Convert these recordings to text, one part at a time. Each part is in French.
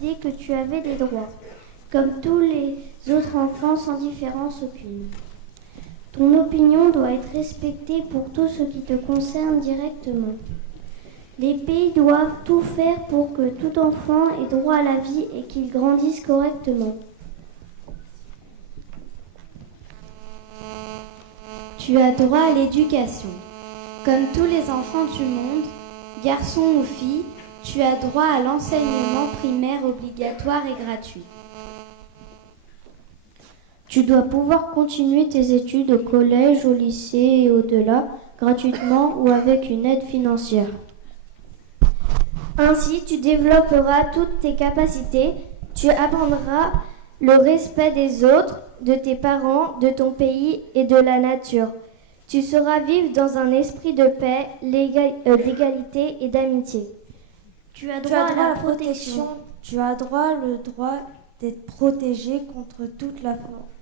décidé que tu avais des droits, comme tous les autres enfants sans différence aucune. Ton opinion doit être respectée pour tout ce qui te concerne directement. Les pays doivent tout faire pour que tout enfant ait droit à la vie et qu'il grandisse correctement. Tu as droit à l'éducation. Comme tous les enfants du monde, garçons ou filles, tu as droit à l'enseignement primaire obligatoire et gratuit. Tu dois pouvoir continuer tes études au collège, au lycée et au-delà, gratuitement ou avec une aide financière. Ainsi, tu développeras toutes tes capacités, tu apprendras le respect des autres, de tes parents, de ton pays et de la nature. Tu sauras vivre dans un esprit de paix, d'égalité et d'amitié. Tu as droit à la protection. Tu as le droit d'être protégé contre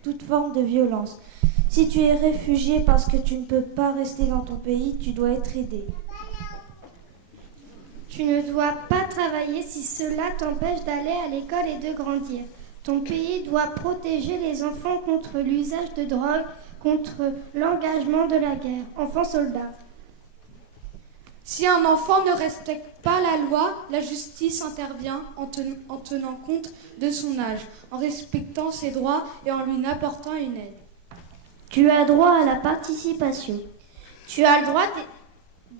toute forme de violence. Si tu es réfugié parce que tu ne peux pas rester dans ton pays, tu dois être aidé. Tu ne dois pas travailler si cela t'empêche d'aller à l'école et de grandir. Ton pays doit protéger les enfants contre l'usage de drogue, contre l'engagement de la guerre. Enfants soldats. Si un enfant ne respecte pas la loi, la justice intervient en tenant compte de son âge, en respectant ses droits et en lui apportant une aide. Tu as droit à la participation. Tu as le droit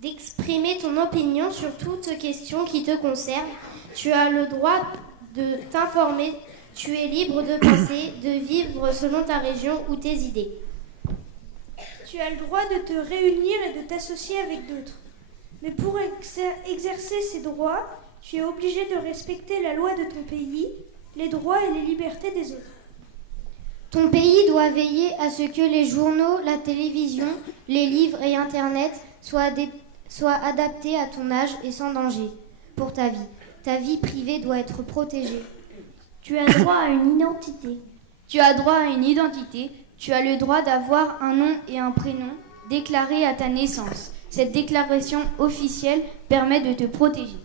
d'exprimer ton opinion sur toute question qui te concerne. Tu as le droit de t'informer. Tu es libre de penser, de vivre selon ta région ou tes idées. Tu as le droit de te réunir et de t'associer avec d'autres. Mais pour exercer ces droits, tu es obligé de respecter la loi de ton pays, les droits et les libertés des autres. Ton pays doit veiller à ce que les journaux, la télévision, les livres et Internet soient adaptés à ton âge et sans danger pour ta vie. Ta vie privée doit être protégée. Tu as droit à une identité. Tu as droit à une identité. Tu as le droit d'avoir un nom et un prénom déclarés à ta naissance. Cette déclaration officielle permet de te protéger.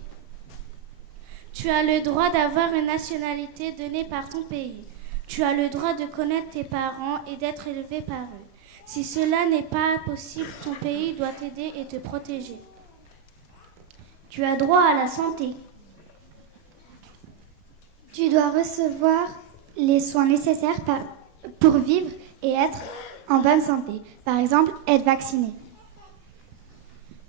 Tu as le droit d'avoir une nationalité donnée par ton pays. Tu as le droit de connaître tes parents et d'être élevé par eux. Si cela n'est pas possible, ton pays doit t'aider et te protéger. Tu as droit à la santé. Tu dois recevoir les soins nécessaires pour vivre et être en bonne santé. Par exemple, être vacciné.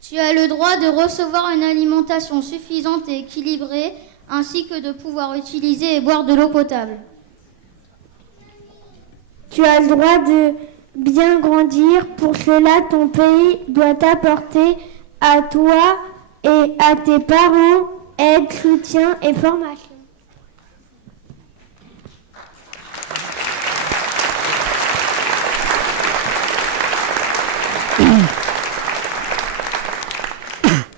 Tu as le droit de recevoir une alimentation suffisante et équilibrée, ainsi que de pouvoir utiliser et boire de l'eau potable. Tu as le droit de bien grandir. Pour cela, ton pays doit t'apporter à toi et à tes parents aide, soutien et formation.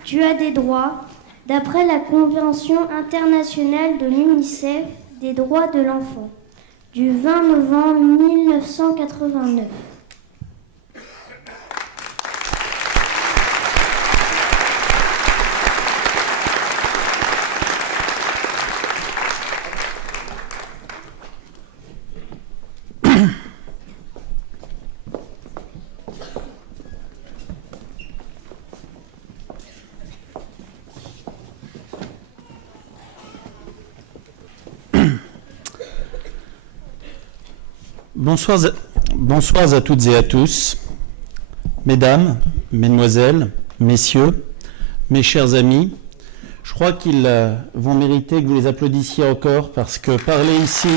Tu as des droits. D'après la Convention internationale de l'UNICEF des droits de l'enfant du 20 novembre 1989. Bonsoir à toutes et à tous, mesdames, mesdemoiselles, messieurs, mes chers amis. Je crois qu'ils vont mériter que vous les applaudissiez encore parce que parler ici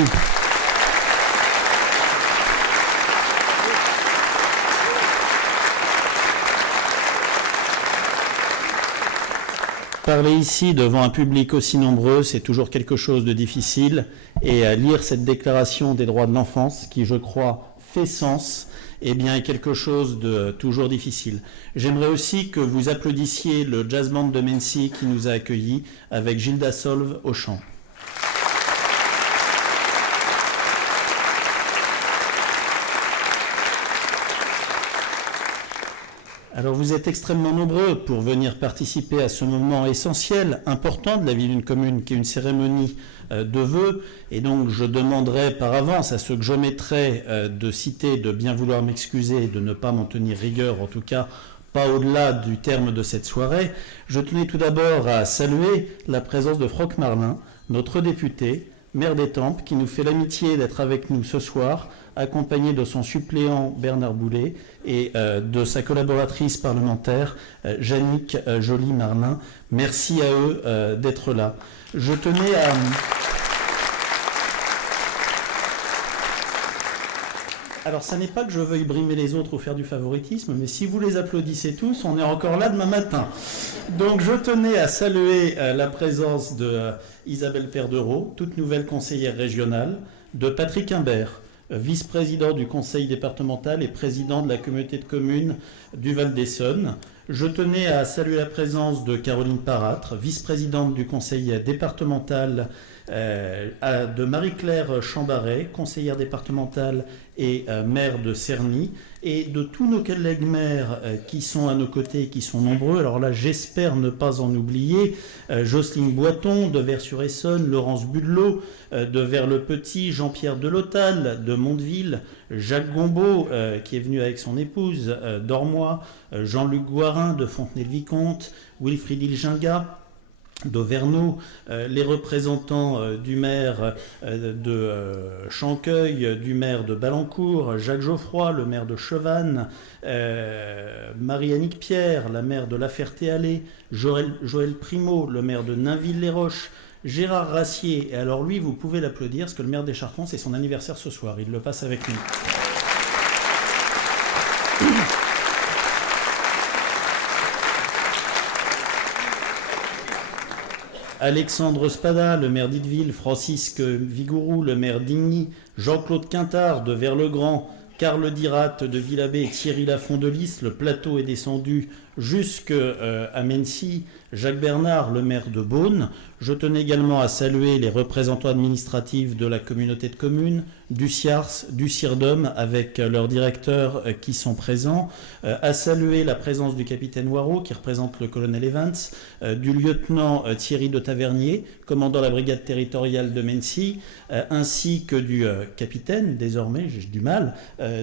devant un public aussi nombreux, c'est toujours quelque chose de difficile. Et lire cette déclaration des droits de l'enfance, qui je crois fait sens, eh bien, est quelque chose de toujours difficile. J'aimerais aussi que vous applaudissiez le jazz band de Mency qui nous a accueillis avec Gilda Solve au chant. Alors vous êtes extrêmement nombreux pour venir participer à ce moment essentiel, important de la vie d'une commune, qui est une cérémonie de vœux. Et donc je demanderai par avance à ceux que je mettrai de citer, de bien vouloir m'excuser et de ne pas m'en tenir rigueur, en tout cas pas au-delà du terme de cette soirée. Je tenais tout d'abord à saluer la présence de Froc Marlin, notre député, maire d'Étampes, qui nous fait l'amitié d'être avec nous ce soir, accompagné de son suppléant Bernard Boulet et de sa collaboratrice parlementaire Jannick Joly-Marlin. Merci à eux d'être là. Je tenais à... Alors, ça n'est pas que je veuille brimer les autres ou faire du favoritisme, mais si vous les applaudissez tous, on est encore là demain matin. Donc, je tenais à saluer la présence de Isabelle Perdereau, toute nouvelle conseillère régionale, de Patrick Imbert, vice-président du conseil départemental et président de la communauté de communes du Val-d'Essonne. Je tenais à saluer la présence de Caroline Parâtre, vice-présidente du conseil départemental, de Marie-Claire Chambaret, conseillère départementale et maire de Cerny, et de tous nos collègues maires qui sont à nos côtés, qui sont nombreux. Alors là, j'espère ne pas en oublier Jocelyne Boiton de Vers-sur-Essonne, Laurence Budelot de Vers-le-Petit, Jean-Pierre Delotal de Mondeville, Jacques Gombeau qui est venu avec son épouse d'Ormois, Jean-Luc Guarin de Fontenay-le-Vicomte, Wilfried Ilginga d'Auvergnat, les représentants du maire de Chancueil, du maire de Balancourt, Jacques Geoffroy, le maire de Chevannes, Marie-Annick Pierre, la maire de La Ferté-Alais, Joël Primo, le maire de Nainville-les-Roches, Gérard Rassier. Et alors lui, vous pouvez l'applaudir, parce que le maire des Chartrons, c'est son anniversaire ce soir, il le passe avec nous. Alexandre Spada, le maire d'Itteville, Francisque Vigourou, le maire d'Igny, Jean-Claude Quintard de Vers-le-Grand, Carl Dirat de Villabé et Thierry Lafont de Lys. Le plateau est descendu jusqu'à Mency, Jacques Bernard, le maire de Beaune. Je tenais également à saluer les représentants administratifs de la communauté de communes, du CIARS, du CIRDOM, avec leurs directeurs qui sont présents, à saluer la présence du capitaine Waro, qui représente le colonel Evans, du lieutenant Thierry de Tavernier, commandant la brigade territoriale de Mency, ainsi que du capitaine, désormais, j'ai du mal,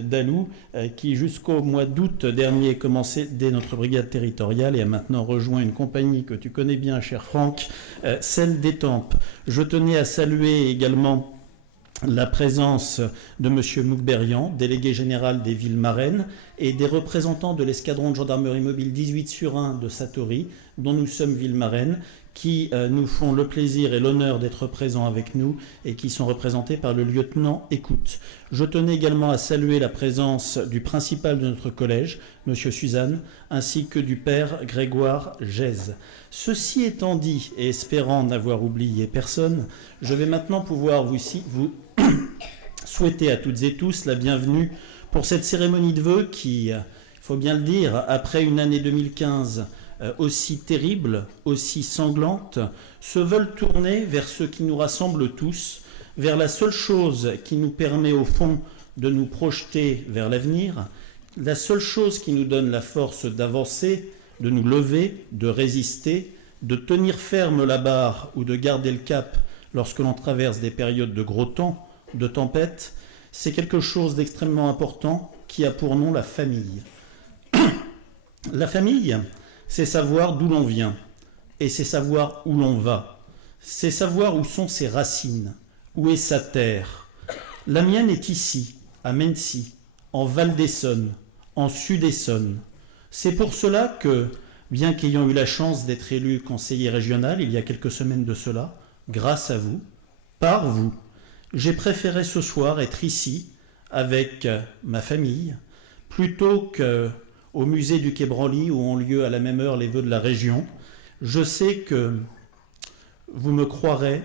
Dalou, qui jusqu'au mois d'août dernier commençait dès notre brigade territoriale et a maintenant rejoint une compagnie que tu connais bien, cher Franck, celle d'Étampes. Je tenais à saluer également la présence de M. Moukberian, délégué général des villes marraines, et des représentants de l'escadron de gendarmerie mobile 18/1 de Satori, dont nous sommes ville marraine, qui nous font le plaisir et l'honneur d'être présents avec nous et qui sont représentés par le lieutenant Écoute. Je tenais également à saluer la présence du principal de notre collège, M. Suzanne, ainsi que du père Grégoire Gèze. Ceci étant dit, et espérant n'avoir oublié personne, je vais maintenant pouvoir vous souhaiter à toutes et tous la bienvenue pour cette cérémonie de vœux qui, il faut bien le dire, après une année 2015 aussi terrible, aussi sanglante, se veulent tourner vers ce qui nous rassemble tous, vers la seule chose qui nous permet au fond de nous projeter vers l'avenir, la seule chose qui nous donne la force d'avancer, de nous lever, de résister, de tenir ferme la barre ou de garder le cap lorsque l'on traverse des périodes de gros temps, de tempête, c'est quelque chose d'extrêmement important qui a pour nom la famille. La famille, c'est savoir d'où l'on vient et c'est savoir où l'on va. C'est savoir où sont ses racines, où est sa terre. La mienne est ici, à Mency, en Val-d'Essonne, en Sud-Essonne. C'est pour cela que, bien qu'ayant eu la chance d'être élu conseiller régional il y a quelques semaines de cela, grâce à vous, par vous, j'ai préféré ce soir être ici avec ma famille, plutôt qu'au musée du Quai Branly où ont lieu à la même heure les vœux de la région. Je sais que vous me croirez,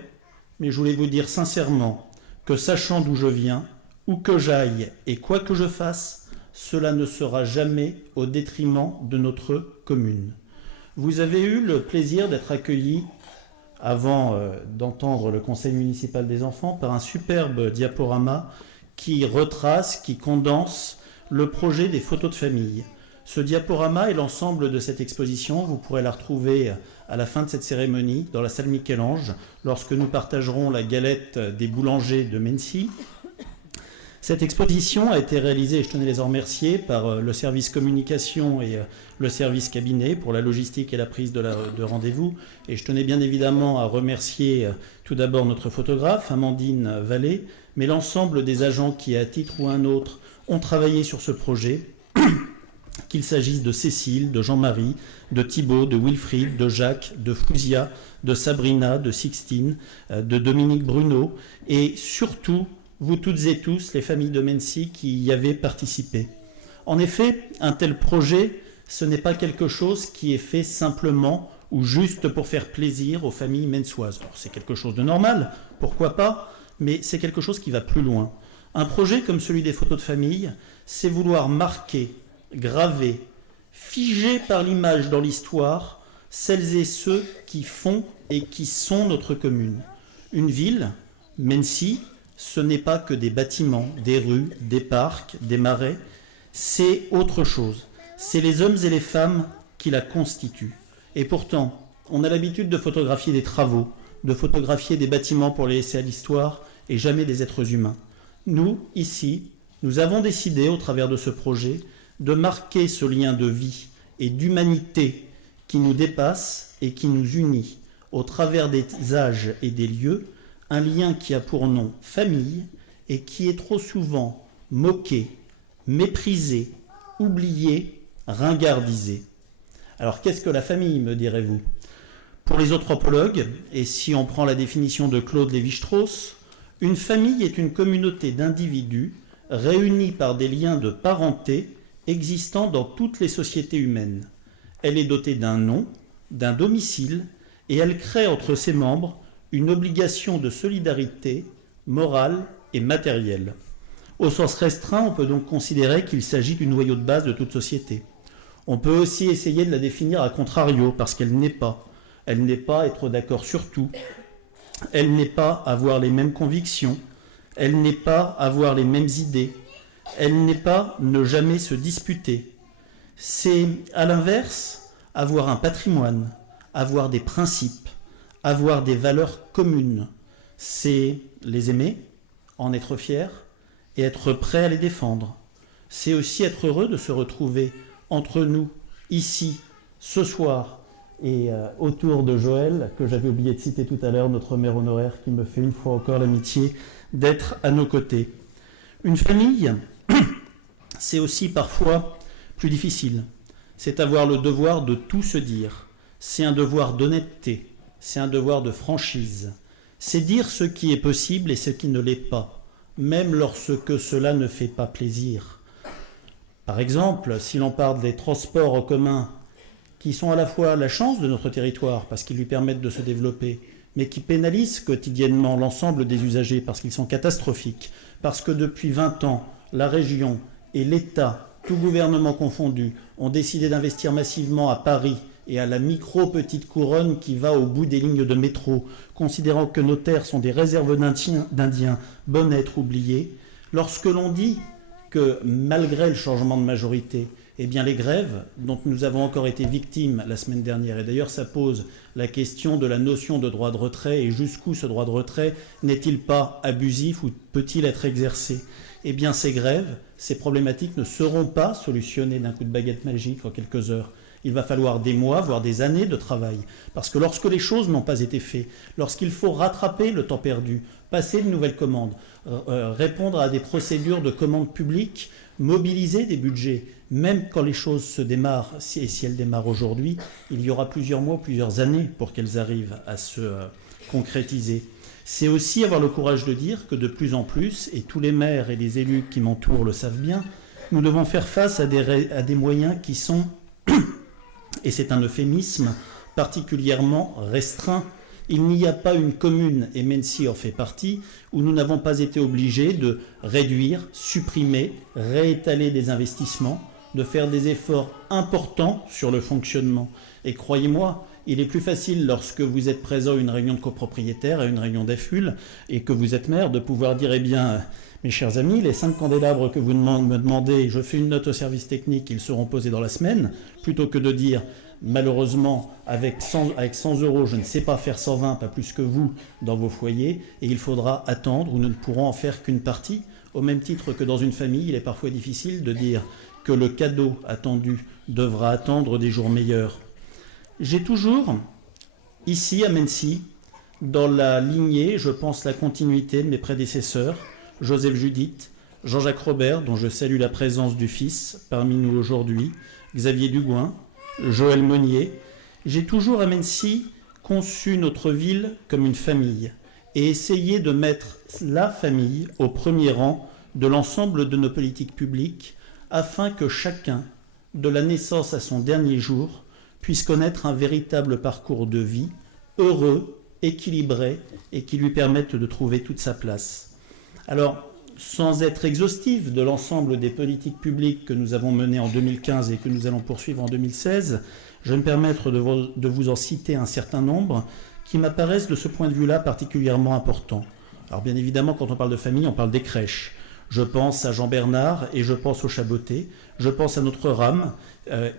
mais je voulais vous dire sincèrement que sachant d'où je viens, où que j'aille et quoi que je fasse, cela ne sera jamais au détriment de notre commune. Vous avez eu le plaisir d'être accueillis avant d'entendre le conseil municipal des enfants par un superbe diaporama qui retrace, qui condense le projet des photos de famille. Ce diaporama et l'ensemble de cette exposition, vous pourrez la retrouver à la fin de cette cérémonie dans la salle Michel-Ange, lorsque nous partagerons la galette des boulangers de Mency. Cette exposition a été réalisée, et je tenais à les en remercier, par le service communication et le service cabinet pour la logistique et la prise de rendez-vous. Et je tenais bien évidemment à remercier tout d'abord notre photographe, Amandine Vallée, mais l'ensemble des agents qui, à titre ou un autre, ont travaillé sur ce projet, qu'il s'agisse de Cécile, de Jean-Marie, de Thibaut, de Wilfried, de Jacques, de Fouzia, de Sabrina, de Sixtine, de Dominique Bruno, et surtout, vous toutes et tous, les familles de Mency qui y avaient participé. En effet, un tel projet, ce n'est pas quelque chose qui est fait simplement ou juste pour faire plaisir aux familles mensoises. Alors, c'est quelque chose de normal, pourquoi pas, mais c'est quelque chose qui va plus loin. Un projet comme celui des photos de famille, c'est vouloir marquer, graver, figer par l'image dans l'histoire celles et ceux qui font et qui sont notre commune. Une ville, Mency, ce n'est pas que des bâtiments, des rues, des parcs, des marais, c'est autre chose. C'est les hommes et les femmes qui la constituent. Et pourtant, on a l'habitude de photographier des travaux, de photographier des bâtiments pour les laisser à l'histoire et jamais des êtres humains. Nous, ici, nous avons décidé, au travers de ce projet, de marquer ce lien de vie et d'humanité qui nous dépasse et qui nous unit, au travers des âges et des lieux, un lien qui a pour nom famille et qui est trop souvent moqué, méprisé, oublié, ringardisé. Alors qu'est-ce que la famille, me direz-vous? Pour les anthropologues, et si on prend la définition de Claude Lévi-Strauss, une famille est une communauté d'individus réunis par des liens de parenté existant dans toutes les sociétés humaines. Elle est dotée d'un nom, d'un domicile, et elle crée entre ses membres une obligation de solidarité morale et matérielle. Au sens restreint, on peut donc considérer qu'il s'agit du noyau de base de toute société. On peut aussi essayer de la définir à contrario, parce qu'elle n'est pas. Elle n'est pas être d'accord sur tout. Elle n'est pas avoir les mêmes convictions. Elle n'est pas avoir les mêmes idées. Elle n'est pas ne jamais se disputer. C'est, à l'inverse, avoir un patrimoine, avoir des principes, avoir des valeurs communes. C'est les aimer, en être fier et être prêt à les défendre. C'est aussi être heureux de se retrouver entre nous, ici, ce soir, et autour de Joël, que j'avais oublié de citer tout à l'heure, notre mère honoraire, qui me fait une fois encore l'amitié d'être à nos côtés. Une famille, c'est aussi parfois plus difficile. C'est avoir le devoir de tout se dire. C'est un devoir d'honnêteté. C'est un devoir de franchise. C'est dire ce qui est possible et ce qui ne l'est pas, même lorsque cela ne fait pas plaisir. Par exemple, si l'on parle des transports en commun, qui sont à la fois la chance de notre territoire, parce qu'ils lui permettent de se développer, mais qui pénalisent quotidiennement l'ensemble des usagers, parce qu'ils sont catastrophiques, parce que depuis 20 ans, la région et l'État, tout gouvernement confondu, ont décidé d'investir massivement à Paris et à la micro-petite couronne qui va au bout des lignes de métro, considérant que nos terres sont des réserves d'Indiens, bon être oubliés, lorsque l'on dit que malgré le changement de majorité, eh bien les grèves dont nous avons encore été victimes la semaine dernière, et d'ailleurs ça pose la question de la notion de droit de retrait et jusqu'où ce droit de retrait n'est-il pas abusif ou peut-il être exercé? Eh bien ces grèves, ces problématiques ne seront pas solutionnées d'un coup de baguette magique en quelques heures. Il va falloir des mois, voire des années de travail. Parce que lorsque les choses n'ont pas été faites, lorsqu'il faut rattraper le temps perdu, passer de nouvelles commandes, répondre à des procédures de commandes publiques, mobiliser des budgets, même quand les choses se démarrent, et si elles démarrent aujourd'hui, il y aura plusieurs mois, plusieurs années pour qu'elles arrivent à se concrétiser. C'est aussi avoir le courage de dire que de plus en plus, et tous les maires et les élus qui m'entourent le savent bien, nous devons faire face à des moyens qui sont, et c'est un euphémisme, particulièrement restreint. Il n'y a pas une commune, et Mency en fait partie, où nous n'avons pas été obligés de réduire, supprimer, réétaler des investissements, de faire des efforts importants sur le fonctionnement. Et croyez-moi, il est plus facile lorsque vous êtes présent à une réunion de copropriétaires, à une réunion d'AFUL, et que vous êtes maire, de pouvoir dire, eh bien, Mes chers amis, les 5 candélabres que vous me demandez, je fais une note au service technique, ils seront posés dans la semaine, plutôt que de dire, malheureusement, avec 100 €, je ne sais pas faire 120, pas plus que vous, dans vos foyers, et il faudra attendre, ou nous ne pourrons en faire qu'une partie. Au même titre que dans une famille, il est parfois difficile de dire que le cadeau attendu devra attendre des jours meilleurs. J'ai toujours, ici à Mency, dans la lignée, je pense la continuité de mes prédécesseurs, Joseph Judith, Jean-Jacques Robert, dont je salue la présence du fils parmi nous aujourd'hui, Xavier Dugouin, Joël Monnier. J'ai toujours à Mency conçu notre ville comme une famille et essayé de mettre la famille au premier rang de l'ensemble de nos politiques publiques afin que chacun, de la naissance à son dernier jour, puisse connaître un véritable parcours de vie, heureux, équilibré et qui lui permette de trouver toute sa place. Alors, sans être exhaustif de l'ensemble des politiques publiques que nous avons menées en 2015 et que nous allons poursuivre en 2016, je vais me permettre de vous en citer un certain nombre qui m'apparaissent de ce point de vue-là particulièrement importants. Alors bien évidemment, quand on parle de famille, on parle des crèches. Je pense à Jean Bernard et je pense au Chaboté. Je pense à notre rame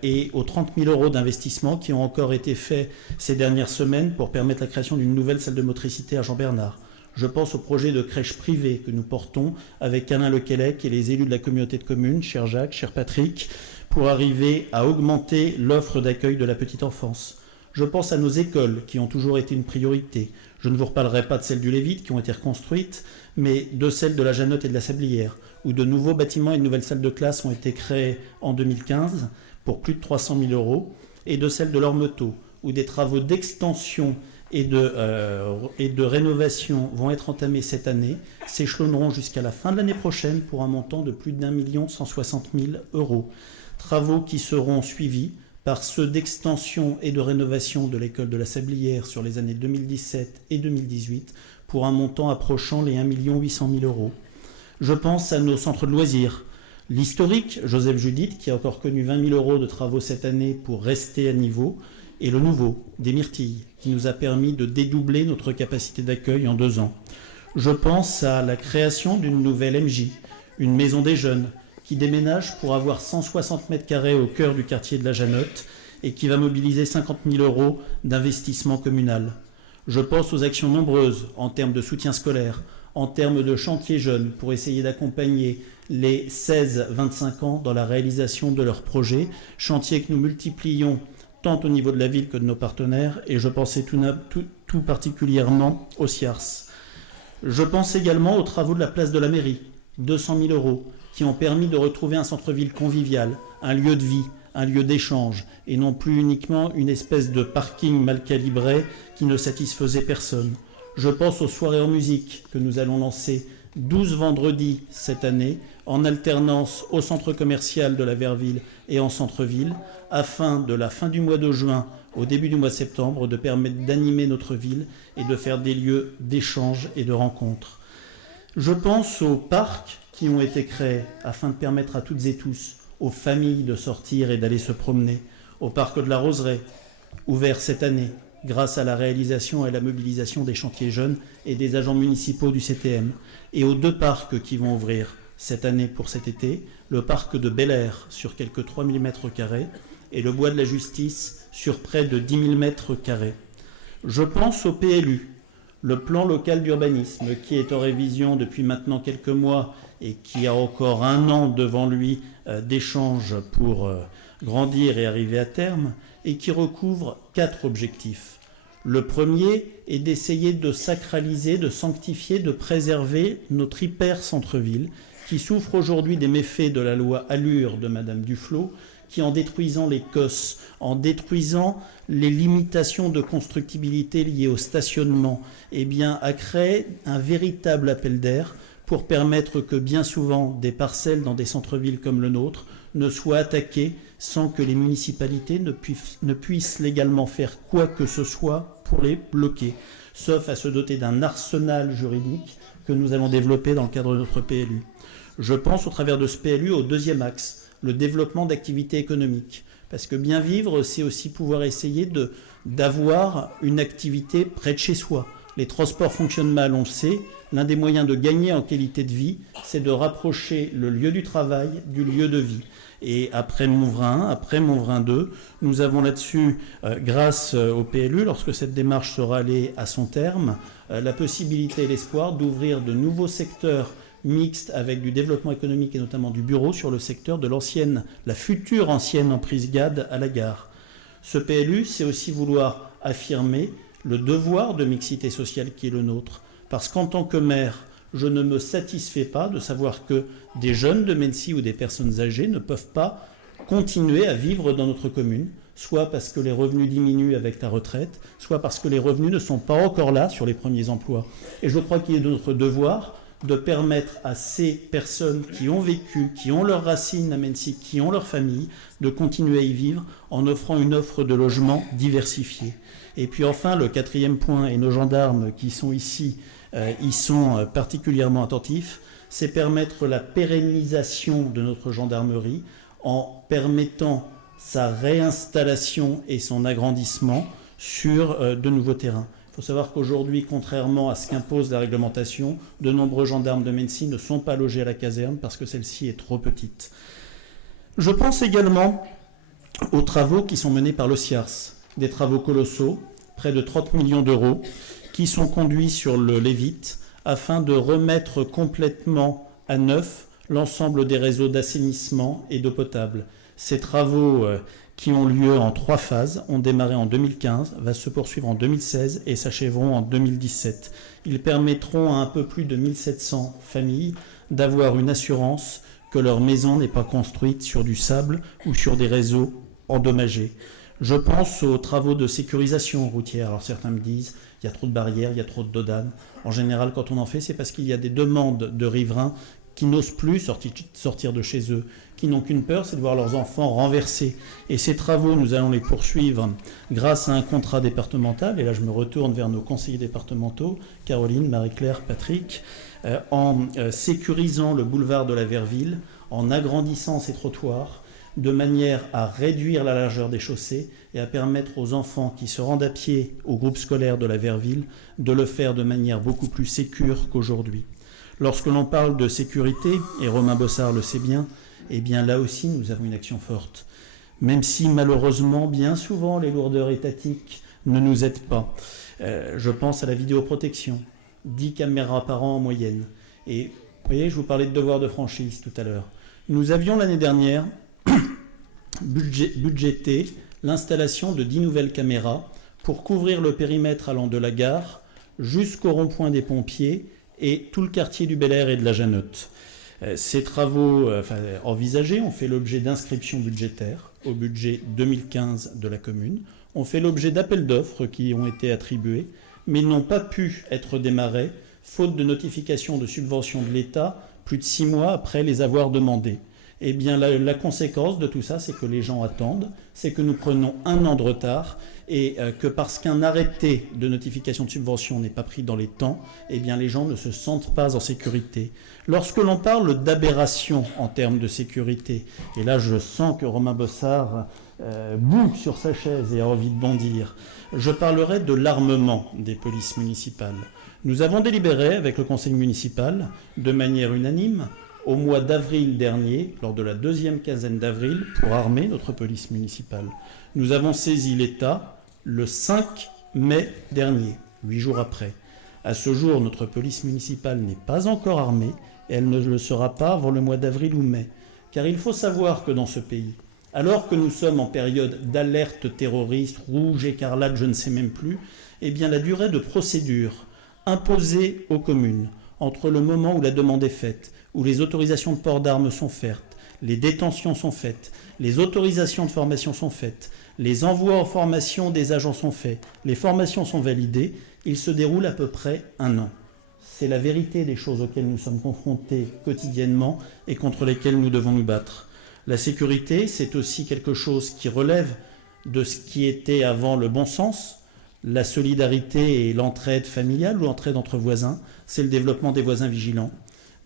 et aux 30 000 € d'investissement qui ont encore été faits ces dernières semaines pour permettre la création d'une nouvelle salle de motricité à Jean Bernard. Je pense au projet de crèche privée que nous portons avec Alain Lequelec et les élus de la communauté de communes, cher Jacques, cher Patrick, pour arriver à augmenter l'offre d'accueil de la petite enfance. Je pense à nos écoles qui ont toujours été une priorité. Je ne vous reparlerai pas de celles du Lévite qui ont été reconstruites, mais de celles de la Janotte et de la Sablière, où de nouveaux bâtiments et de nouvelles salles de classe ont été créés en 2015 pour plus de 300 000 €, et de celles de l'Ormeteau, où des travaux d'extension et de rénovation vont être entamés cette année, s'échelonneront jusqu'à la fin de l'année prochaine pour un montant de plus d'1 160 000 €. Travaux qui seront suivis par ceux d'extension et de rénovation de l'école de la Sablière sur les années 2017 et 2018 pour un montant approchant les 1 800 000 €. Je pense à nos centres de loisirs. L'historique, Joseph Judith, qui a encore connu 20 000 € de travaux cette année pour rester à niveau, et le nouveau, des Myrtilles, qui nous a permis de dédoubler notre capacité d'accueil en 2 ans. Je pense à la création d'une nouvelle MJ, une maison des jeunes, qui déménage pour avoir 160 mètres carrés au cœur du quartier de la Janotte et qui va mobiliser 50 000 € d'investissement communal. Je pense aux actions nombreuses en termes de soutien scolaire, en termes de chantiers jeunes pour essayer d'accompagner les 16-25 ans dans la réalisation de leurs projets, chantiers que nous multiplions tant au niveau de la ville que de nos partenaires, et je pensais tout particulièrement au CIARS. Je pense également aux travaux de la place de la mairie, 200 000 €, qui ont permis de retrouver un centre-ville convivial, un lieu de vie, un lieu d'échange, et non plus uniquement une espèce de parking mal calibré qui ne satisfaisait personne. Je pense aux soirées en musique que nous allons lancer 12 vendredis cette année, en alternance au centre commercial de la Verville et en centre-ville, afin de la fin du mois de juin au début du mois de septembre de permettre d'animer notre ville et de faire des lieux d'échange et de rencontres. Je pense aux parcs qui ont été créés afin de permettre à toutes et tous, aux familles de sortir et d'aller se promener, au parc de la Roseraie, ouvert cette année grâce à la réalisation et à la mobilisation des chantiers jeunes et des agents municipaux du CTM, et aux 2 parcs qui vont ouvrir cette année pour cet été, le parc de Bel-Air sur quelques 3 000 m² et le bois de la Justice sur près de 10 000 m². Je pense au PLU, le plan local d'urbanisme qui est en révision depuis maintenant quelques mois et qui a encore 1 an devant lui d'échanges pour grandir et arriver à terme, et qui recouvre 4 objectifs. Le premier est d'essayer de sacraliser, de sanctifier, de préserver notre hyper-centre-ville, qui souffre aujourd'hui des méfaits de la loi Allure de Madame Duflot, qui, en détruisant les COS, en détruisant les limitations de constructibilité liées au stationnement, eh bien, a créé un véritable appel d'air pour permettre que bien souvent des parcelles dans des centres-villes comme le nôtre ne soient attaquées sans que les municipalités ne puissent légalement faire quoi que ce soit pour les bloquer, sauf à se doter d'un arsenal juridique que nous allons développer dans le cadre de notre PLU. Je pense au travers de ce PLU au 2e axe, le développement d'activités économiques. Parce que bien vivre, c'est aussi pouvoir essayer d'avoir une activité près de chez soi. Les transports fonctionnent mal, on le sait. l'un des moyens de gagner en qualité de vie, c'est de rapprocher le lieu du travail du lieu de vie. Et après Montvrin 1, après Montvrin 2, nous avons là-dessus, grâce au PLU, lorsque cette démarche sera allée à son terme, la possibilité et l'espoir d'ouvrir de nouveaux secteurs mixtes avec du développement économique et notamment du bureau sur le secteur de la future ancienne emprise GAD à la gare. Ce PLU, c'est aussi vouloir affirmer le devoir de mixité sociale qui est le nôtre. Parce qu'en tant que maire, je ne me satisfais pas de savoir que des jeunes de Mennecy ou des personnes âgées ne peuvent pas continuer à vivre dans notre commune, soit parce que les revenus diminuent avec ta retraite, soit parce que les revenus ne sont pas encore là sur les premiers emplois. Et je crois qu'il est de notre devoir de permettre à ces personnes qui ont vécu, qui ont leurs racines à Mennecy, qui ont leur famille, de continuer à y vivre en offrant une offre de logement diversifiée. Et puis enfin, le quatrième point, et nos gendarmes qui sont ici y sont particulièrement attentifs, c'est permettre la pérennisation de notre gendarmerie en permettant sa réinstallation et son agrandissement sur de nouveaux terrains. Il faut savoir qu'aujourd'hui, contrairement à ce qu'impose la réglementation, de nombreux gendarmes de Mennecy ne sont pas logés à la caserne parce que celle-ci est trop petite. Je pense également aux travaux qui sont menés par l'OCIARS, des travaux colossaux, près de 30 millions d'euros, qui sont conduits sur le Lévite afin de remettre complètement à neuf l'ensemble des réseaux d'assainissement et d'eau potable. Ces travaux qui ont lieu en 3 phases ont démarré en 2015, va se poursuivre en 2016 et s'achèveront en 2017. Ils permettront à un peu plus de 1700 familles d'avoir une assurance que leur maison n'est pas construite sur du sable ou sur des réseaux endommagés. Je pense aux travaux de sécurisation routière. Alors certains me disent, il y a trop de barrières, il y a trop de dodanes. En général, quand on en fait, c'est parce qu'il y a des demandes de riverains qui n'osent plus sortir de chez eux, qui n'ont qu'une peur, c'est de voir leurs enfants renversés. Et ces travaux, nous allons les poursuivre grâce à un contrat départemental, et là je me retourne vers nos conseillers départementaux, Caroline, Marie-Claire, Patrick, en sécurisant le boulevard de la Verville, en agrandissant ses trottoirs, de manière à réduire la largeur des chaussées et à permettre aux enfants qui se rendent à pied au groupe scolaire de la Verville de le faire de manière beaucoup plus sécure qu'aujourd'hui. Lorsque l'on parle de sécurité, et Romain Bossard le sait bien, eh bien là aussi nous avons une action forte. Même si malheureusement, bien souvent, les lourdeurs étatiques ne nous aident pas. Je pense à la vidéoprotection, 10 caméras par an en moyenne. Et vous voyez, je vous parlais de devoir de franchise tout à l'heure. Nous avions l'année dernière budgété l'installation de 10 nouvelles caméras pour couvrir le périmètre allant de la gare jusqu'au rond-point des pompiers et tout le quartier du Bel Air et de la Janotte. Ces travaux envisagés ont fait l'objet d'inscriptions budgétaires au budget 2015 de la commune, ont fait l'objet d'appels d'offres qui ont été attribués, mais n'ont pas pu être démarrés, faute de notification de subvention de l'État, plus de 6 mois après les avoir demandés. Eh bien, la conséquence de tout ça, c'est que les gens attendent, c'est que nous prenons 1 an de retard et que parce qu'un arrêté de notification de subvention n'est pas pris dans les temps, eh bien, les gens ne se sentent pas en sécurité. Lorsque l'on parle d'aberration en termes de sécurité, et là je sens que Romain Bossard boue sur sa chaise et a envie de bondir, je parlerai de l'armement des polices municipales. Nous avons délibéré avec le conseil municipal de manière unanime au mois d'avril dernier, lors de la 2e quinzaine d'avril, pour armer notre police municipale. Nous avons saisi l'État le 5 mai dernier, 8 jours après. À ce jour, notre police municipale n'est pas encore armée, et elle ne le sera pas avant le mois d'avril ou mai. Car il faut savoir que dans ce pays, alors que nous sommes en période d'alerte terroriste, rouge, écarlate, je ne sais même plus, eh bien la durée de procédure imposée aux communes, entre le moment où la demande est faite, où les autorisations de port d'armes sont faites, les détentions sont faites, les autorisations de formation sont faites, les envois en formation des agents sont faits, les formations sont validées, il se déroule à peu près 1 an. C'est la vérité des choses auxquelles nous sommes confrontés quotidiennement et contre lesquelles nous devons nous battre. La sécurité, c'est aussi quelque chose qui relève de ce qui était avant le bon sens, la solidarité et l'entraide familiale ou l'entraide entre voisins, c'est le développement des voisins vigilants.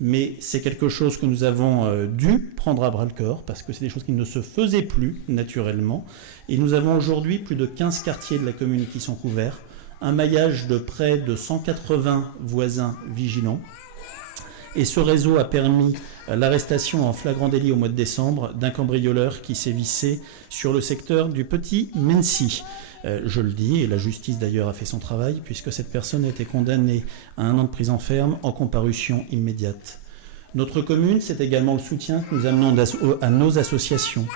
Mais c'est quelque chose que nous avons dû prendre à bras-le-corps parce que c'est des choses qui ne se faisaient plus naturellement. Et nous avons aujourd'hui plus de 15 quartiers de la commune qui sont couverts, un maillage de près de 180 voisins vigilants. Et ce réseau a permis l'arrestation en flagrant délit au mois de décembre d'un cambrioleur qui sévissait sur le secteur du Petit Mency. Je le dis, et la justice d'ailleurs a fait son travail, puisque cette personne a été condamnée à 1 an de prison ferme en comparution immédiate. Notre commune, c'est également le soutien que nous amenons à nos associations,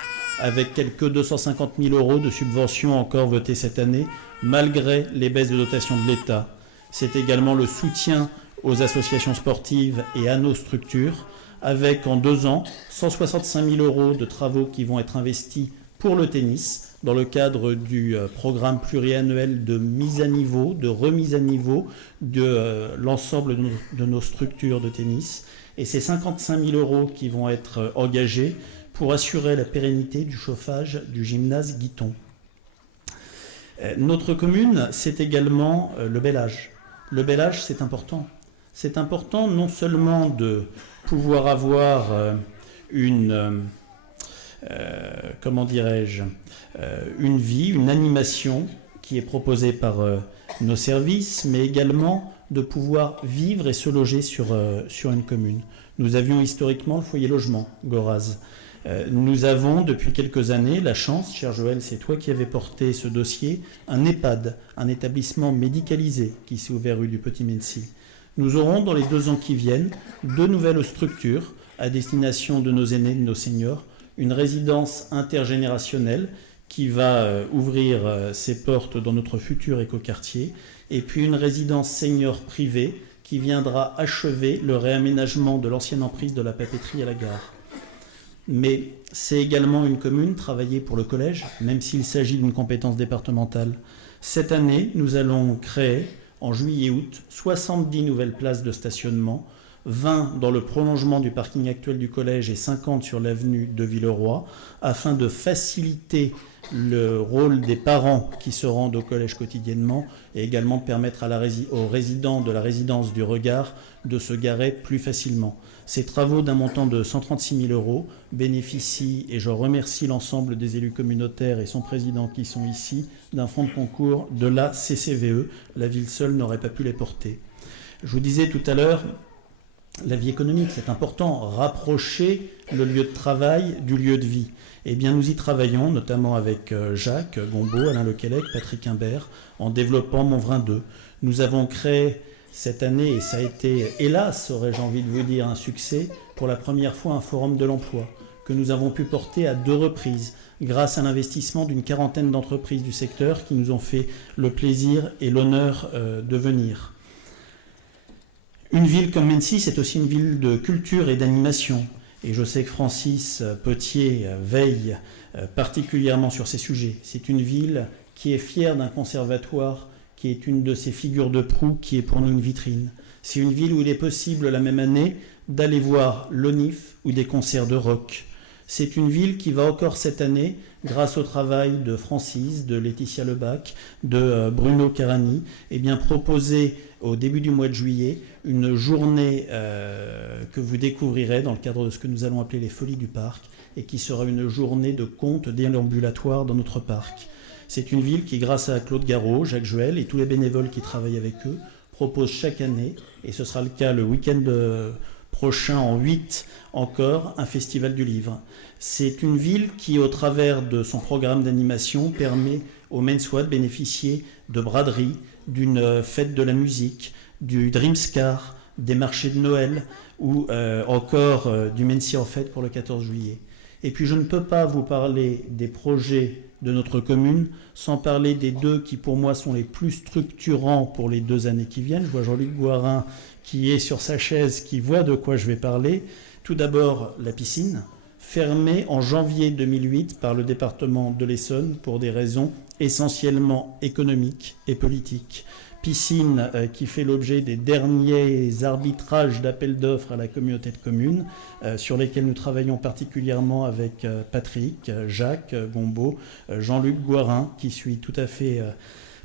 avec quelques 250 000 € de subventions encore votées cette année, malgré les baisses de dotation de l'État. C'est également le soutien aux associations sportives et à nos structures, avec en 2 ans 165 000 € de travaux qui vont être investis pour le tennis, dans le cadre du programme pluriannuel de mise à niveau, de remise à niveau de l'ensemble de nos structures de tennis. Et c'est 55 000 € qui vont être engagés pour assurer la pérennité du chauffage du gymnase Guiton. Notre commune, c'est également le bel âge. Le bel âge, c'est important. C'est important non seulement de pouvoir avoir une vie, une animation qui est proposée par nos services, mais également de pouvoir vivre et se loger sur une commune. Nous avions historiquement le foyer logement, Goraz. Nous avons depuis quelques années la chance, cher Joël, c'est toi qui avais porté ce dossier, un EHPAD, un établissement médicalisé qui s'est ouvert rue du Petit Mency. Nous aurons dans les 2 ans qui viennent 2 nouvelles structures à destination de nos aînés, de nos seniors, une résidence intergénérationnelle qui va ouvrir ses portes dans notre futur écoquartier, et puis une résidence senior privée qui viendra achever le réaménagement de l'ancienne emprise de la papeterie à la gare. Mais c'est également une commune travaillée pour le collège, même s'il s'agit d'une compétence départementale. Cette année, nous allons créer, en juillet-août, 70 nouvelles places de stationnement, 20 dans le prolongement du parking actuel du collège et 50 sur l'avenue de Villeroy, afin de faciliter le rôle des parents qui se rendent au collège quotidiennement et également de permettre aux résidents de la résidence du Regard de se garer plus facilement. Ces travaux d'un montant de 136 000 € bénéficient, et je remercie l'ensemble des élus communautaires et son président qui sont ici, d'un fonds de concours de la CCVE. La ville seule n'aurait pas pu les porter. Je vous disais tout à l'heure, la vie économique, c'est important, rapprocher le lieu de travail du lieu de vie. Eh bien, nous y travaillons, notamment avec Jacques Gombeau, Alain Lequelec, Patrick Imbert, en développant Montvrin 2. Nous avons créé cette année, et ça a été, hélas, aurais-je envie de vous dire, un succès, pour la première fois un forum de l'emploi, que nous avons pu porter à 2 reprises, grâce à l'investissement d'une 40aine d'entreprises du secteur qui nous ont fait le plaisir et l'honneur de venir. Une ville comme Mency, c'est aussi une ville de culture et d'animation. Et je sais que Francis Potier veille particulièrement sur ces sujets. C'est une ville qui est fière d'un conservatoire qui est une de ses figures de proue, qui est pour nous une vitrine. C'est une ville où il est possible la même année d'aller voir l'ONIF ou des concerts de rock. C'est une ville qui va encore cette année, grâce au travail de Francis, de Laetitia Lebac, de Bruno Carani, proposer au début du mois de juillet une journée que vous découvrirez dans le cadre de ce que nous allons appeler les Folies du Parc, et qui sera une journée de contes déambulatoires dans notre parc. C'est une ville qui, grâce à Claude Garot, Jacques Joël et tous les bénévoles qui travaillent avec eux, propose chaque année, et ce sera le cas le week-end prochain en 8 encore, un festival du livre. C'est une ville qui, au travers de son programme d'animation, permet aux Mensois de bénéficier de braderies, d'une fête de la musique, du Dreamscar, des marchés de Noël ou encore du Mency en fête pour le 14 juillet. Et puis je ne peux pas vous parler des projets de notre commune sans parler des 2 qui pour moi sont les plus structurants pour les 2 années qui viennent. Je vois Jean-Luc Guarin qui est sur sa chaise, qui voit de quoi je vais parler. Tout d'abord la piscine, fermée en janvier 2008 par le département de l'Essonne pour des raisons essentiellement économiques et politiques. Piscine qui fait l'objet des derniers arbitrages d'appel d'offres à la communauté de communes, sur lesquels nous travaillons particulièrement avec Patrick, Jacques Gombeau, Jean-Luc Guarin, qui suit tout à fait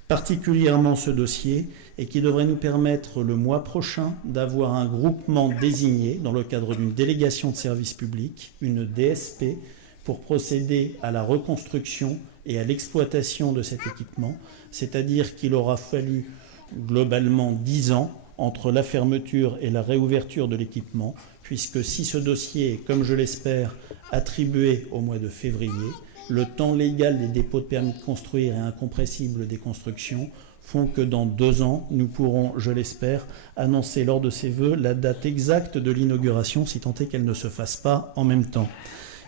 particulièrement ce dossier, et qui devrait nous permettre le mois prochain d'avoir un groupement désigné dans le cadre d'une délégation de service public, une DSP, pour procéder à la reconstruction et à l'exploitation de cet équipement, c'est-à-dire qu'il aura fallu globalement 10 ans entre la fermeture et la réouverture de l'équipement, puisque si ce dossier est, comme je l'espère, attribué au mois de février, le temps légal des dépôts de permis de construire et incompressible des constructions font que dans 2 ans, nous pourrons, je l'espère, annoncer lors de ces vœux la date exacte de l'inauguration, si tant est qu'elle ne se fasse pas en même temps.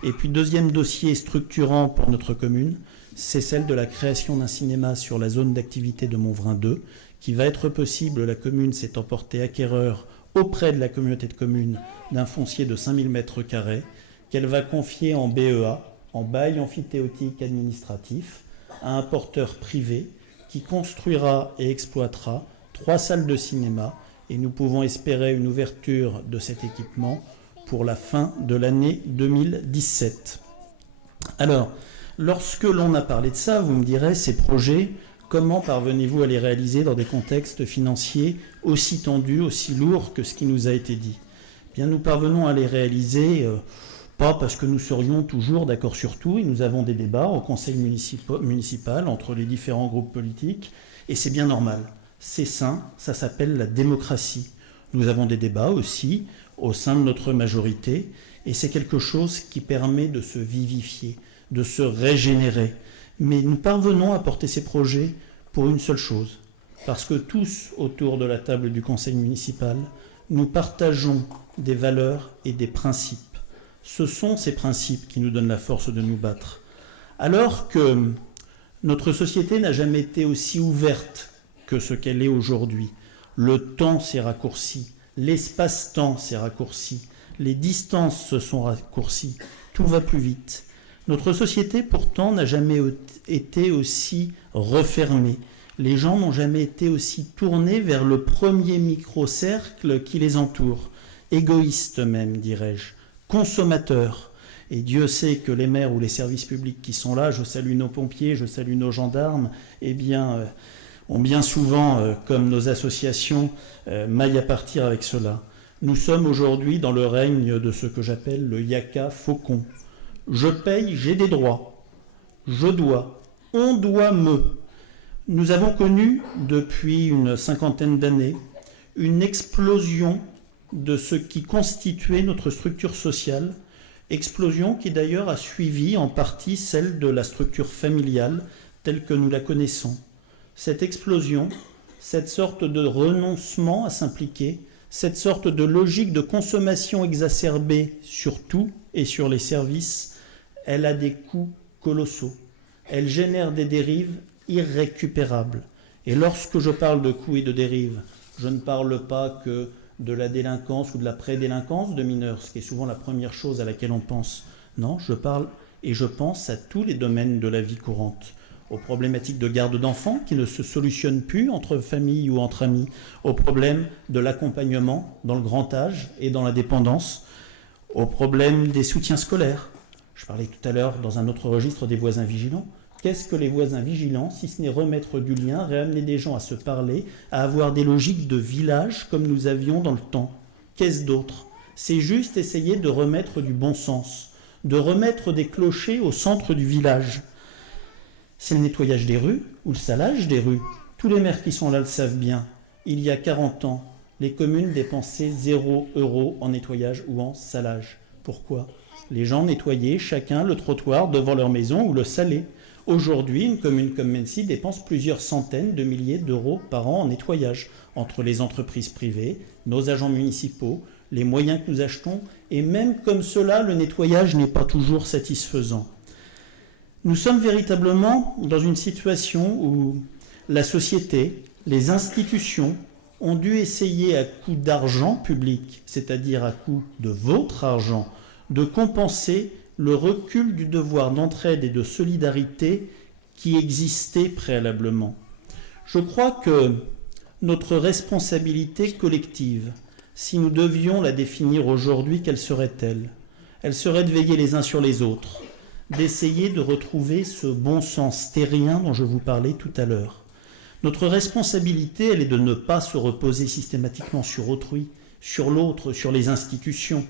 Et puis, deuxième dossier structurant pour notre commune, c'est celle de la création d'un cinéma sur la zone d'activité de Montvrin 2, qui va être possible, la commune s'étant portée acquéreur auprès de la communauté de communes d'un foncier de 5000 m², qu'elle va confier en BEA, en bail amphithéotique administratif, à un porteur privé qui construira et exploitera 3 salles de cinéma, et nous pouvons espérer une ouverture de cet équipement pour la fin de l'année 2017. Alors, lorsque l'on a parlé de ça, vous me direz, ces projets, comment parvenez-vous à les réaliser dans des contextes financiers aussi tendus, aussi lourds que ce qui nous a été dit ? Bien, nous parvenons à les réaliser, pas parce que nous serions toujours d'accord sur tout, et nous avons des débats au conseil municipal entre les différents groupes politiques, et c'est bien normal. C'est sain, ça s'appelle la démocratie. Nous avons des débats aussi au sein de notre majorité, et c'est quelque chose qui permet de se vivifier, de se régénérer. Mais nous parvenons à porter ces projets pour une seule chose, parce que tous, autour de la table du conseil municipal, nous partageons des valeurs et des principes. Ce sont ces principes qui nous donnent la force de nous battre. Alors que notre société n'a jamais été aussi ouverte que ce qu'elle est aujourd'hui. Le temps s'est raccourci, l'espace-temps s'est raccourci, les distances se sont raccourcies, tout va plus vite. Notre société, pourtant, n'a jamais été aussi refermée. Les gens n'ont jamais été aussi tournés vers le premier micro-cercle qui les entoure. Égoïstes même, dirais-je. Consommateurs. Et Dieu sait que les maires ou les services publics qui sont là, je salue nos pompiers, je salue nos gendarmes, ont bien souvent, comme nos associations, maille à partir avec cela. Nous sommes aujourd'hui dans le règne de ce que j'appelle le yaka faucon. Je paye, j'ai des droits. Je dois. On doit me. Nous avons connu, depuis une 50aine d'années, une explosion de ce qui constituait notre structure sociale, explosion qui d'ailleurs a suivi en partie celle de la structure familiale telle que nous la connaissons. Cette explosion, cette sorte de renoncement à s'impliquer, cette sorte de logique de consommation exacerbée sur tout et sur les services, elle a des coûts colossaux. Elle génère des dérives irrécupérables. Et lorsque je parle de coûts et de dérives, je ne parle pas que de la délinquance ou de la prédélinquance de mineurs, ce qui est souvent la première chose à laquelle on pense. Non, je parle et je pense à tous les domaines de la vie courante. Aux problématiques de garde d'enfants qui ne se solutionnent plus entre familles ou entre amis, aux problèmes de l'accompagnement dans le grand âge et dans la dépendance, aux problèmes des soutiens scolaires. Je parlais tout à l'heure dans un autre registre des voisins vigilants. Qu'est-ce que les voisins vigilants, si ce n'est remettre du lien, réamener des gens à se parler, à avoir des logiques de village comme nous avions dans le temps? Qu'est-ce d'autre? C'est juste essayer de remettre du bon sens, de remettre des clochers au centre du village. C'est le nettoyage des rues ou le salage des rues. Tous les maires qui sont là le savent bien. Il y a 40 ans, les communes dépensaient 0 € en nettoyage ou en salage. Pourquoi? Les gens nettoyaient chacun le trottoir devant leur maison ou le salaient. Aujourd'hui, une commune comme Mennecy dépense plusieurs centaines de milliers d'euros par an en nettoyage, entre les entreprises privées, nos agents municipaux, les moyens que nous achetons, et même comme cela, le nettoyage n'est pas toujours satisfaisant. Nous sommes véritablement dans une situation où la société, les institutions ont dû essayer à coût d'argent public, c'est-à-dire à coût de votre argent, de compenser le recul du devoir d'entraide et de solidarité qui existait préalablement. Je crois que notre responsabilité collective, si nous devions la définir aujourd'hui, quelle serait-elle? Elle serait de veiller les uns sur les autres, d'essayer de retrouver ce bon sens terrien dont je vous parlais tout à l'heure. Notre responsabilité, elle est de ne pas se reposer systématiquement sur autrui, sur l'autre, sur les institutions.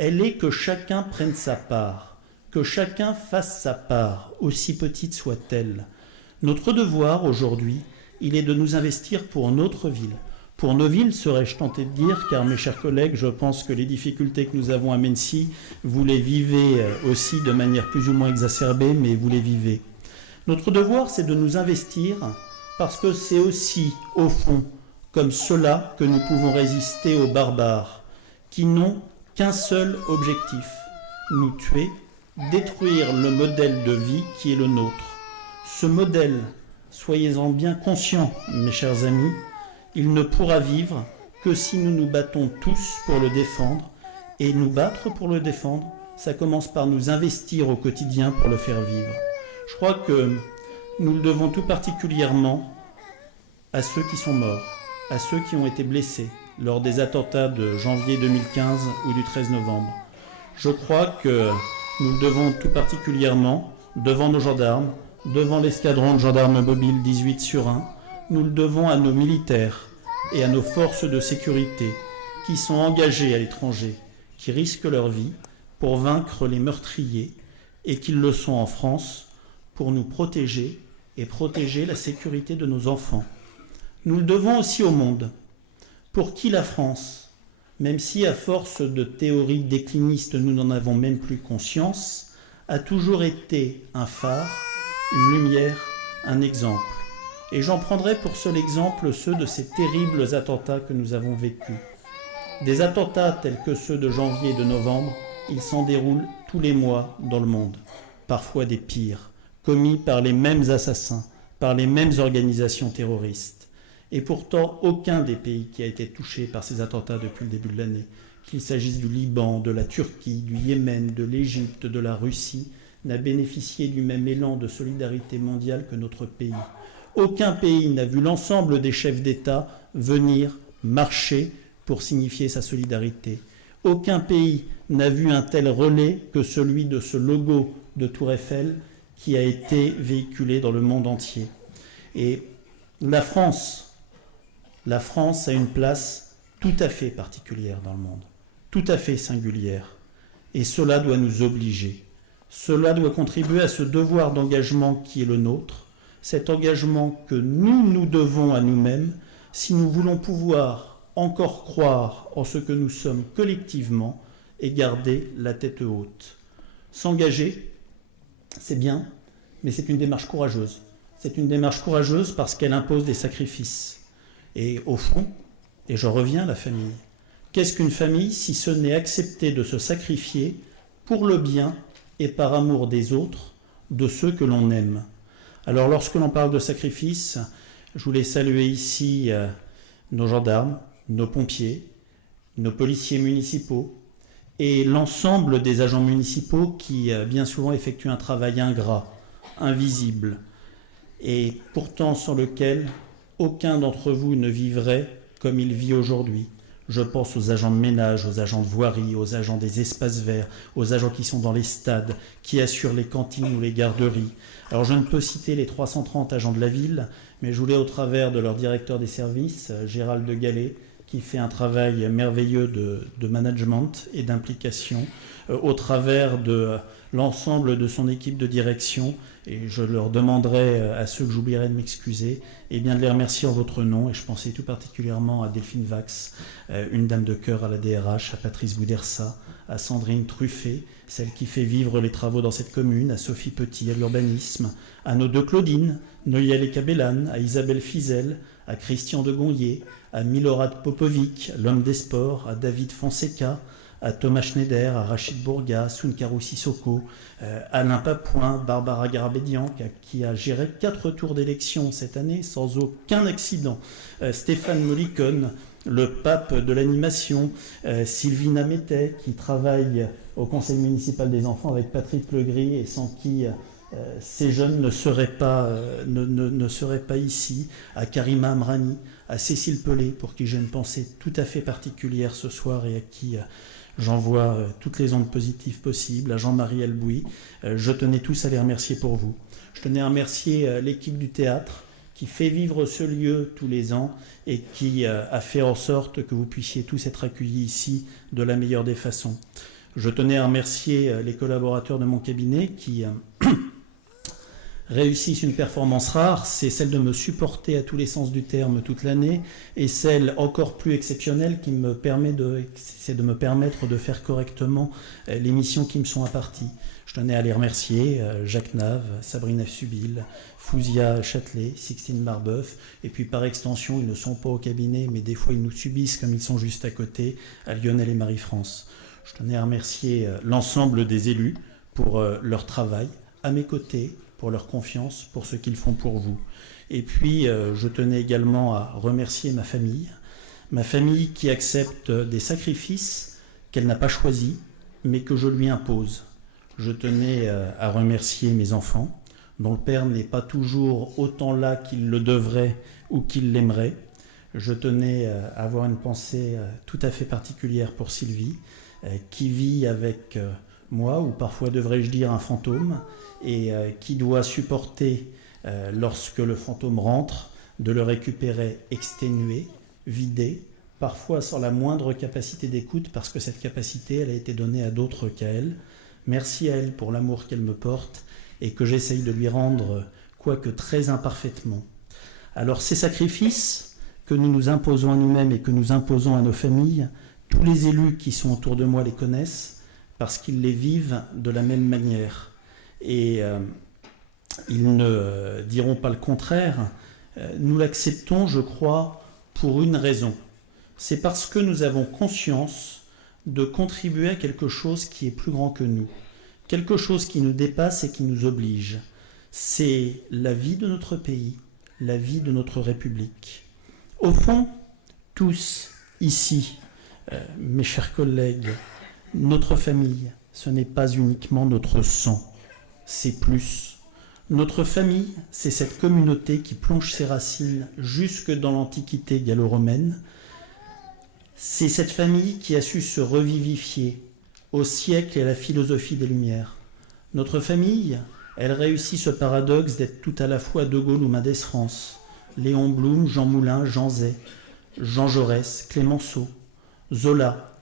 Elle est que chacun prenne sa part, que que chacun fasse sa part, aussi petite soit-elle. Notre devoir aujourd'hui, il est de nous investir pour notre ville. Pour nos villes, serais-je tenté de dire, car mes chers collègues, je pense que les difficultés que nous avons à Mennecy, vous les vivez aussi de manière plus ou moins exacerbée, mais vous les vivez. Notre devoir, c'est de nous investir parce que c'est aussi, au fond, comme cela que nous pouvons résister aux barbares, qui n'ont qu'un seul objectif, nous tuer, détruire le modèle de vie qui est le nôtre. Ce modèle, soyez-en bien conscients, mes chers amis, il ne pourra vivre que si nous nous battons tous pour le défendre. Et nous battre pour le défendre, ça commence par nous investir au quotidien pour le faire vivre. Je crois que nous le devons tout particulièrement à ceux qui sont morts, à ceux qui ont été blessés lors des attentats de janvier 2015 ou du 13 novembre. Je crois que nous le devons tout particulièrement devant nos gendarmes, devant l'escadron de gendarmes mobiles 18 sur 1, nous le devons à nos militaires et à nos forces de sécurité qui sont engagés à l'étranger, qui risquent leur vie pour vaincre les meurtriers et qui le sont en France pour nous protéger et protéger la sécurité de nos enfants. Nous le devons aussi au monde, pour qui la France, même si à force de théories déclinistes nous n'en avons même plus conscience, a toujours été un phare, une lumière, un exemple. Et j'en prendrai pour seul exemple ceux de ces terribles attentats que nous avons vécus. Des attentats tels que ceux de janvier et de novembre, ils s'en déroulent tous les mois dans le monde, parfois des pires, commis par les mêmes assassins, par les mêmes organisations terroristes. Et pourtant, aucun des pays qui a été touché par ces attentats depuis le début de l'année, qu'il s'agisse du Liban, de la Turquie, du Yémen, de l'Égypte, de la Russie, n'a bénéficié du même élan de solidarité mondiale que notre pays. Aucun pays n'a vu l'ensemble des chefs d'État venir marcher pour signifier sa solidarité. Aucun pays n'a vu un tel relais que celui de ce logo de Tour Eiffel qui a été véhiculé dans le monde entier. Et la France a une place tout à fait particulière dans le monde, tout à fait singulière. Et cela doit nous obliger. Cela doit contribuer à ce devoir d'engagement qui est le nôtre, cet engagement que nous devons à nous-mêmes si nous voulons pouvoir encore croire en ce que nous sommes collectivement et garder la tête haute. S'engager, c'est bien, mais c'est une démarche courageuse. C'est une démarche courageuse parce qu'elle impose des sacrifices. Et au fond, et je reviens à la famille, qu'est-ce qu'une famille si ce n'est accepter de se sacrifier pour le bien et par amour des autres, de ceux que l'on aime? Alors lorsque l'on parle de sacrifice, je voulais saluer ici nos gendarmes, nos pompiers, nos policiers municipaux et l'ensemble des agents municipaux qui bien souvent effectuent un travail ingrat, invisible, et pourtant sans lequel aucun d'entre vous ne vivrait comme il vit aujourd'hui. Je pense aux agents de ménage, aux agents de voirie, aux agents des espaces verts, aux agents qui sont dans les stades, qui assurent les cantines ou les garderies. Alors je ne peux citer les 330 agents de la ville, mais je voulais au travers de leur directeur des services, Gérald de Gallet, qui fait un travail merveilleux de management et d'implication, au travers de l'ensemble de son équipe de direction, et je leur demanderai à ceux que j'oublierai de m'excuser, et bien de les remercier en votre nom, et je pensais tout particulièrement à Delphine Vax, une dame de cœur à la DRH, à Patrice Boudersa, à Sandrine Truffet, celle qui fait vivre les travaux dans cette commune, à Sophie Petit, à l'urbanisme, à nos deux Claudines, Noël et Cabellane, à Isabelle Fizel, à Christian de Gonlier, à Milorad Popovic, l'homme des sports, à David Fonseca, à Thomas Schneider, à Rachid Bourga, à Sounkarou Sissoko, Alain Papouin, Barbara Garabédian, qui a géré 4 tours d'élection cette année sans aucun accident, Stéphane Molicone, le pape de l'animation, Sylvina Mettet, qui travaille au conseil municipal des enfants avec Patrick Legris et sans qui ces jeunes ne seraient pas ici, à Karima Amrani, à Cécile Pelé, pour qui j'ai une pensée tout à fait particulière ce soir et à qui j'envoie toutes les ondes positives possibles, à Jean-Marie Albouy. Je tenais tous à les remercier pour vous. Je tenais à remercier l'équipe du théâtre qui fait vivre ce lieu tous les ans et qui a fait en sorte que vous puissiez tous être accueillis ici de la meilleure des façons. Je tenais à remercier les collaborateurs de mon cabinet qui réussissent une performance rare, c'est celle de me supporter à tous les sens du terme toute l'année, et celle encore plus exceptionnelle qui c'est de me permettre de faire correctement les missions qui me sont imparties. Je tenais à les remercier, Jacques Nave, Sabrina Subil, Fouzia Châtelet, Sixtine Marbeuf, et puis par extension, ils ne sont pas au cabinet, mais des fois ils nous subissent comme ils sont juste à côté, à Lionel et Marie-France. Je tenais à remercier l'ensemble des élus pour leur travail, à mes côtés, pour leur confiance, pour ce qu'ils font pour vous. Et puis, je tenais également à remercier ma famille qui accepte des sacrifices qu'elle n'a pas choisis, mais que je lui impose. Je tenais à remercier mes enfants, dont le père n'est pas toujours autant là qu'il le devrait ou qu'il l'aimerait. Je tenais à avoir une pensée tout à fait particulière pour Sylvie, qui vit avec moi, ou parfois devrais-je dire un fantôme, et qui doit supporter, lorsque le fantôme rentre, de le récupérer exténué, vidé, parfois sans la moindre capacité d'écoute, parce que cette capacité, elle a été donnée à d'autres qu'à elle. Merci à elle pour l'amour qu'elle me porte et que j'essaye de lui rendre, quoique très imparfaitement. Alors ces sacrifices que nous nous imposons à nous-mêmes et que nous imposons à nos familles, tous les élus qui sont autour de moi les connaissent parce qu'ils les vivent de la même manière. Et ils ne diront pas le contraire. Nous l'acceptons, je crois, pour une raison. C'est parce que nous avons conscience de contribuer à quelque chose qui est plus grand que nous, quelque chose qui nous dépasse et qui nous oblige. C'est la vie de notre pays, la vie de notre République. Au fond, tous ici, mes chers collègues, notre famille, ce n'est pas uniquement notre sang, c'est plus. Notre famille, c'est cette communauté qui plonge ses racines jusque dans l'Antiquité gallo-romaine. C'est cette famille qui a su se revivifier au siècle et à la philosophie des Lumières. Notre famille, elle réussit ce paradoxe d'être tout à la fois De Gaulle ou Mendès France, Léon Blum, Jean Moulin, Jean Zay, Jean Jaurès, Clémenceau, Zola,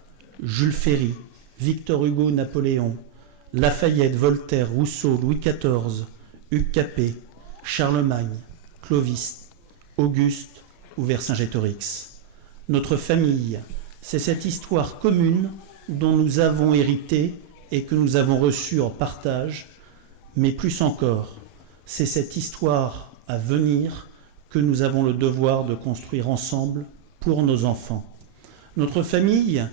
Jules Ferry, Victor Hugo, Napoléon, Lafayette, Voltaire, Rousseau, Louis XIV, Hugues Capet, Charlemagne, Clovis, Auguste ou Vercingétorix. Notre famille, c'est cette histoire commune dont nous avons hérité et que nous avons reçue en partage, mais plus encore, c'est cette histoire à venir que nous avons le devoir de construire ensemble pour nos enfants. Notre famille,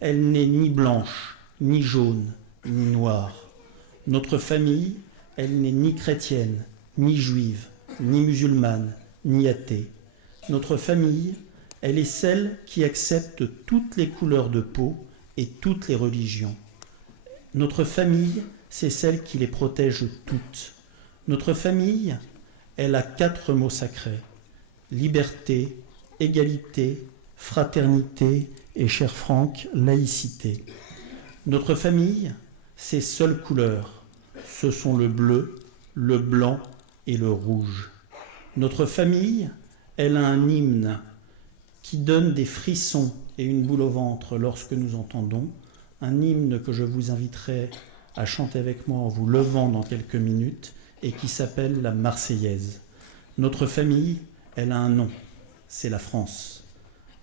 elle n'est ni blanche, ni jaune, ni noire. Notre famille, elle n'est ni chrétienne, ni juive, ni musulmane, ni athée. Notre famille, elle est celle qui accepte toutes les couleurs de peau et toutes les religions. Notre famille, c'est celle qui les protège toutes. Notre famille, elle a 4 mots sacrés: liberté, égalité, fraternité et, cher Franck, laïcité. Notre famille, ses seules couleurs, ce sont le bleu, le blanc et le rouge. Notre famille, elle a un hymne qui donne des frissons et une boule au ventre lorsque nous entendons, un hymne que je vous inviterai à chanter avec moi en vous levant dans quelques minutes et qui s'appelle la Marseillaise. Notre famille, elle a un nom, c'est la France.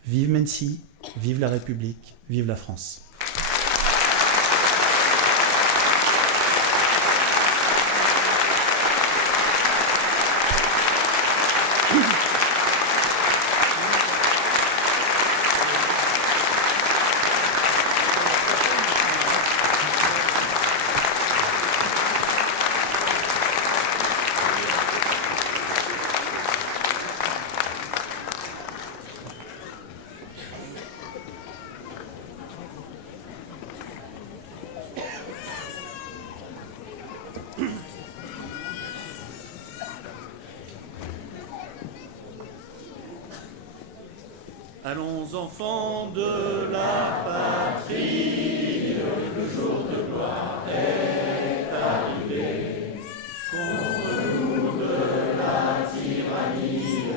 Vive Mency, vive la République, vive la France. Allons enfants de la patrie, le jour de gloire est arrivé. Contre nous de la tyrannie,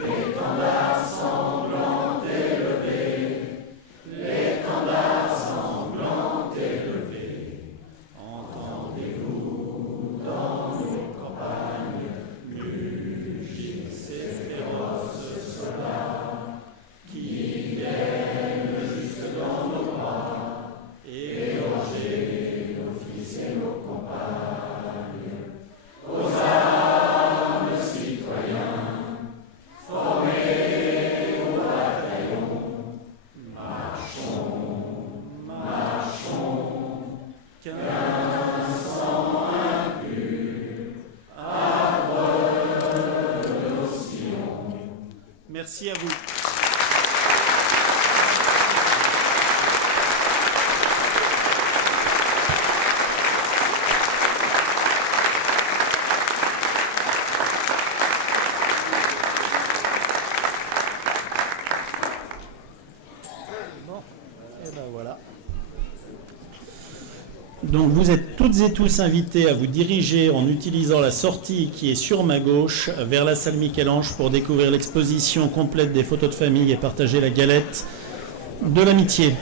l'étendard sanglant élevé, l'étendard sanglant Merci à vous. Donc vous êtes toutes et tous invités à vous diriger en utilisant la sortie qui est sur ma gauche vers la salle Michel-Ange pour découvrir l'exposition complète des photos de famille et partager la galette de l'amitié.